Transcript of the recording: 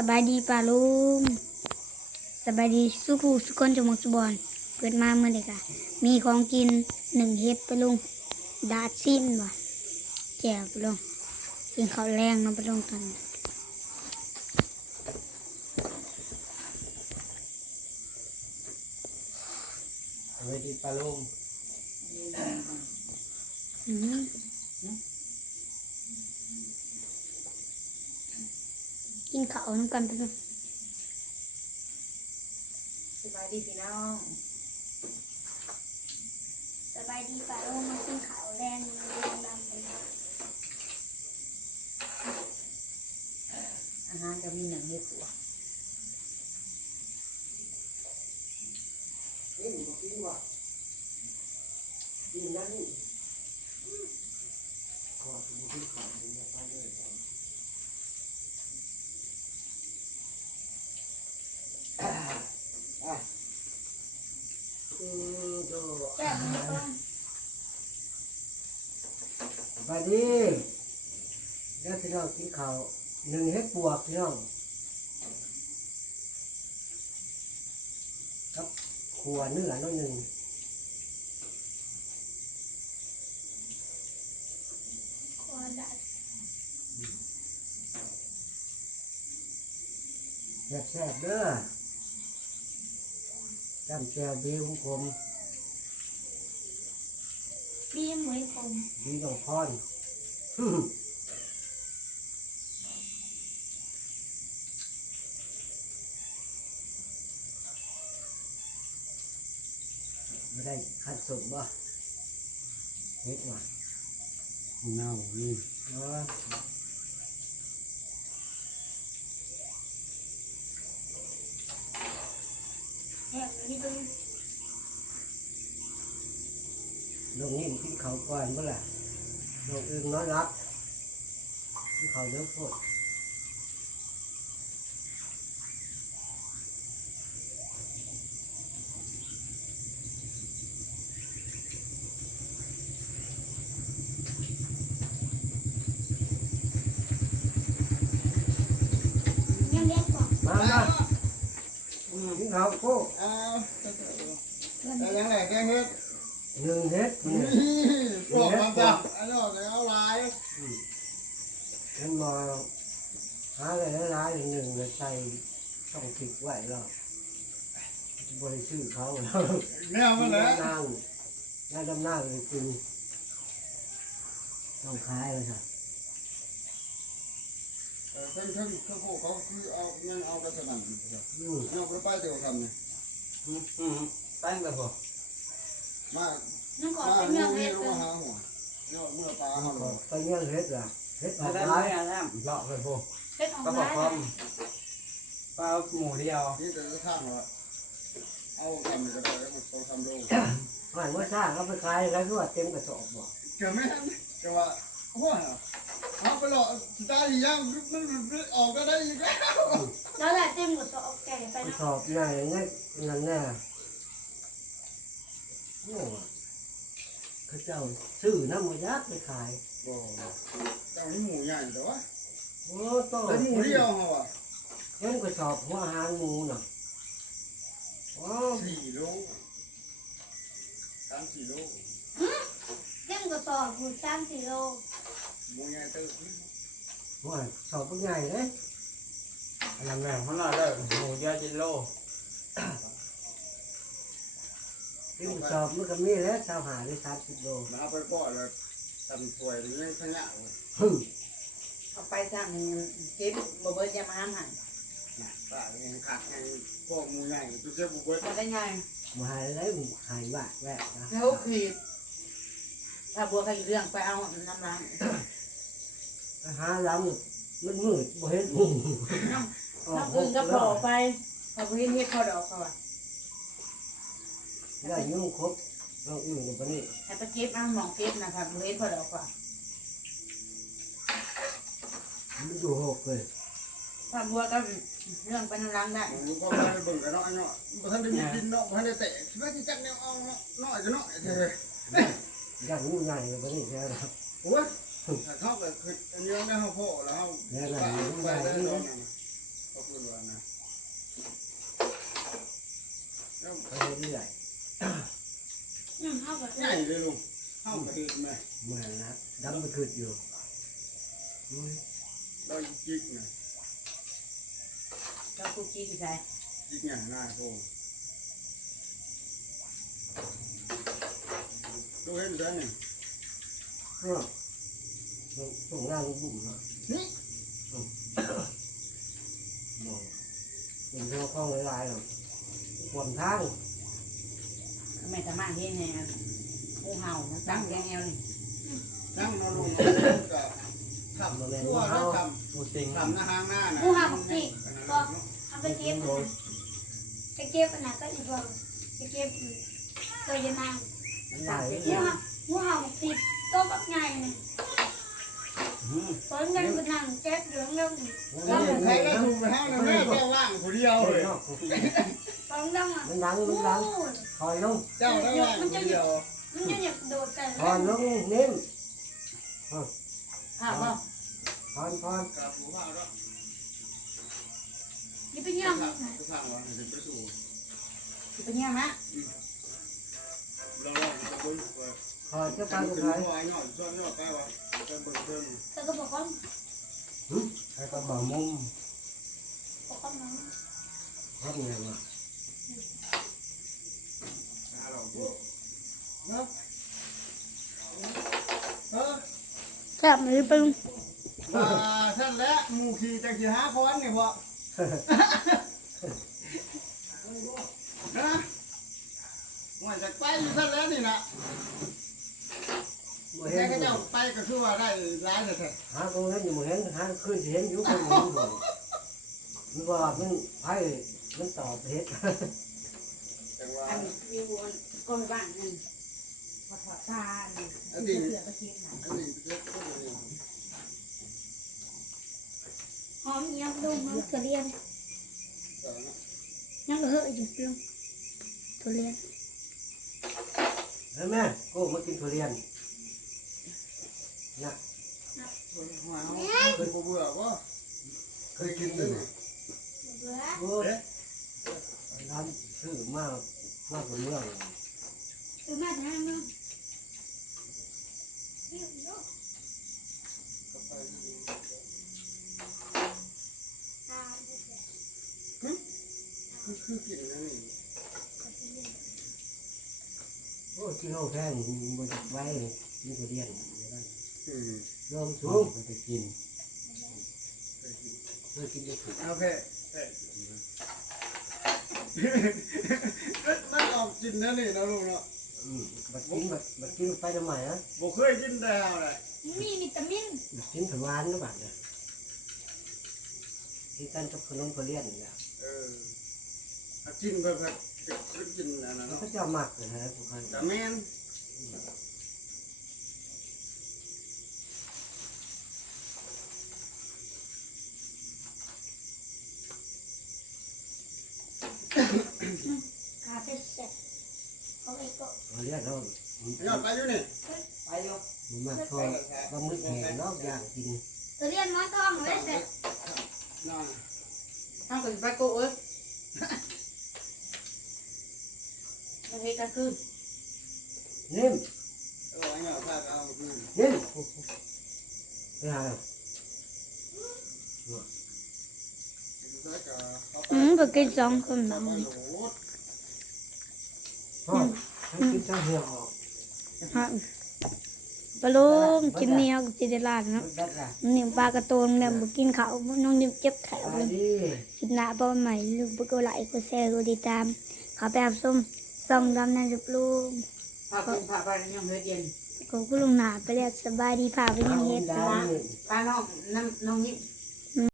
สบายดีป่าลุงสบายดีสุขูสุคนจมกสุบอนเกิดมาเมื่อเด็กอะมีของกินหนึ่งเฮ็ดไปลุงดาดซิมบ่แจ่วไปลุงกินข้าวแรงเนาะไปลุงตอนนี้สวัสดีปลาลุง อื้อหือ กินข้าวน้ำกันไปลุงสบายดีพี่น้อง สบายดีป่าลุงมากินข้าวแรงดำไปลุงอาหารก็มีหนึ่งเฮ็ดตัวกินบ่กินบ่กินนั่นนี่ขอสมุนไพรเป็นยาไปเลยอะอะอืมโต แจ่วไปลุง สวัสดีแล้วพี่น้องกินข้าวหนึ่งเฮ็ดปวกพี่น้องครับขัวเนื้อน้อยหนึ่งขอดาดแซ่บๆเด้อจำแจวเบี้ยของผม เบี้ยหมวยผมดีน้องพรไม่ได้คัดสมบ่เฮ็ดว่ะเน่านี่เนาะแจ่วไปลุง ลงนี่กินข้าวก่อนเมื่อไหร่ลงอื่นน้อยรับกินข้าวเยอะโพดยังเล็กกว่ามามากินข้าวโพดอ้าวแต่ยังไงแกเฮ็ด หนึ่งเฮ็ดนี่บอกมาจับอันอกแล้วลายเห็นมาหาอะไรร้ายหนึ่งเลยใส่ต้องติดไว้แล้วบริสุทธิ์เขาแล้วแนวมันแหละนางนางดำหน้าเลยกินต้องขายเลยค่ะเพิ่งเพิ่งเพิ่งพวกเขาคือเอายังเอากระสนั่นเอาไปไปเดียวกันเนี่อืมแป้งแบบบ่ มาน้องขอมาเป็นเมื่เรื่อองเมื่เล็อกเมื่อหาหัวเนี่ยเมื่อปลาเขาก็ไปเงี้ยเฮ็ดล่ะเฮ็ดออกแล้วร้ายไม่อะไรเลาะเลยพวกเป็นของก็บอกร้านความปลาหมูเดียวนี่จะข้างว่าเอาทำก็ได้เขาทำโลหายเมื่อสร้างเขาไปขายแล้วก็ว่าเต็มกระสอบบ่เกิดไม่ทันเกิดว่าว่าเอาไปหลอกได้ย่างมันออกก็ได้อีกแล้วแล้วแหละเต็มหมดตัวแก่ไปกระนะสอบใหญ่เนี่ยนั่นแน่ โอ้เขาเจ้าซื้อน้ำมันยักษ์ไปขายบ่เจ้าหมูใหญ่แต่ว่าโอ้ต้องแต่หมูเดียวเหรอวะเห็นกระสอบหัวอาหารหมูน่ะโอ้สี่โลสามสี่โลเต็มกระสอบหูสามสี่โลหมูใหญ่เติบหัวสอบเป็นใหญ่เลยอันนั้นแม่เขาหน่อยเลยหมูเดีย วจิโลที่มันสอบมันก็มีแล้วชาวหาได้สามสิบโลมาเอาไปปล่อยแบบทำป่วยหรือไม่ขยะเลยฮึ่มเอาไปสั่งเก็บบ่เบิดยามาหันนะตาเองขาดแห่งพวกหมูใหญ่ตัวเจ้าบุบเบิ้ลมาได้ไงมาหายแล้วหายบาดแวะนะเขาขีดถ้าบัวใครเรื่องไปเอาน้ำล้างหาล้ำมันมืดบ่เห็นหมูน้ำอื่นก็พอไปเขาเห็นเฮ็ดเขาดอกเขาอะ ได้ยุ่งครบเราอื่นกับปนี่ให้ไปเก็บเอาหมองเก็บนะครับเฮ็ดเขาดอกเขามันอยู่หกเลยถ้าบัวก็เรื่องไปน้ำล้างได้หมูก็ไม่ได้เบิ่งกันเนาะเนาะบ่ทันได้มีดินเนาะบ่ทันได้เตะคิดว่าจะจักแนวเอาเนาะน้อยจะน้อยเท่อย่างนี้ใหญ่กับปนี่แค่นั้นโอ้ยถ้าเขาก็คืออันนี้ได้เฮาพ่อแล้วเฮาไปได้ดอกนั่นเขาคือนะไปเรื่อย อืมเข้ากับใหญ่เลยลุงเข้ากระเด็นไหมเหมือนนะดำไปขึ้นอยู่อืมเราจิกนะเจ้าคุกกี้ที่ใส่จิกใหญ่หน้าโพงดูเห็นไหมนี่ก็ส่งงานลูกบุ๋มเนาะนี่มองเป็นเรื่องข้องหลายๆหรอกปวดทาง แม่สามารถเห็นไงงูเห่ามตั้งแกงเอวนี่นั่งนอนลงก็ทำทั่วแล้วทกูติงำทำหน้าห้างหน้านะผู้หาบอกสิบอกเอาไปเก็บไปเก็บอันนะก็อีกบอกไปเก็บตัวจะนางมังแกงเอผู้วหาผู้หาบอกสิตัวบักใหญ่นะอืมตอนนั้นเป็นนางแจ๊กเหลืองเรื่องเราใครก็ถูกไปห้างแม่เจ้ว่างผู้เดียวเลยต้อะมันดังอ้มันดังคอยลงเจ้าได้ว่างผู้เดียวมันจะอยากโดดแต่คอนลงนิ่มข้าวป่ะคอนคอนกับผู้ว่าแล้วนี่เป็นยังไงจะสั่งว่าจะไปสู่คือเป็นยังไงเราลองจะคุยว่าคอยจะการไปเป็นใครหัวไอ้หน่อยซ้อนหน่อยไปว่าจะเบิกเพิ่มแต่ก็บอกว่าใครก็บอกมุมบอกว่ามันคอนเนี่ยมาเราเนาะเออ แซ่บหรือเป็นอ่าท่านและหมูขี่จังสีห้าคนเนี่ยบ่นะว่าจะไปอยู่ท่านแล้วนี่นะบ่แค่เห็นก็เจ้าไปก็คือว่าได้ร้ายเลยแท้หาตรงนั้นอยู่บ่เห็นหาขึ้นเห็นอยู่คนหนึ่งอยู่มันว่ามันไพ่มันตอบเฮ็ดจังว่าอันวิว ก็ไม่บ้านนั่นพอถอดตาเนี่ยที่เสือก็คิดหาอันนี้เล็กคนนี้หอมยังดูมันทุเรียนต่อนะยังเหอะอยู่ลุงทุเรียนเห็นไหมกูมากินทุเรียนนะเขาเคยเบื่อบ่เคยกินด้วยเบื่อ โอ้ยร้านซื้อมากมากกว่าเมือง คือมาทางนึงคือคือกินนั่นนี่โอ้ยกิโลแพงมันจะไว้มีทุเรียนอยู่นั่นอืมสูงมันจะกินเคยกินได้ถูกโอเคมันออกกินนั่นนี่นะลูกเนาะ บัดกินบัดบัดกินไปทำไมนะบ่เคยกินแต่เอาเลยมีวิตามินบัดกินผันหวานนะบัดเนี่ยที่กันกับขนมทุเรียนนี่แหละเออถ้ากินเพิ่นก็กินอันนั้นมันเนาะก็จะหมักนะฮะพวกเขาแต่แม่นคาเฟ่เสร็จเขาไปก็ทุ เรียนเรายอดไปอยู่นี่ไปอยู่มันมาทอดบะมึกแห้งนอกอย่างกินทุเรียนม้อนทองไว้เสร็จนอนถ้าเกิดไปโก้เอ้ยมันเฮ็ดกันคืนนิ่มเออไอ้เนาะพาเอาคืนนิ่มไปหาใส่กับเขาไปอืมก็กินสองคนแบบไปนี้โหด พ่อให้กินข้าวเหี่ยวออกฮะปลาลุงกินเนียวจิเดลาดมัเนาะนดัดละนิ่มปลากระตูนเนี่ยบุกินข้าวน้องนิ่มเจ็บแขนไปเลยดิคลิปหน้าป้าใหม่ลูกบุกไหลกูแซ่กูติดตามขอไปอับส้มส่องดำในรูปลุงพาคุณพาไปยังเฮ็ดเย็นขอบคุณลุงหนาไปแล้วสบายดีพาไปยังเฮ็ดดาวนี่ป้าน้องน้ำน้องยิ้ม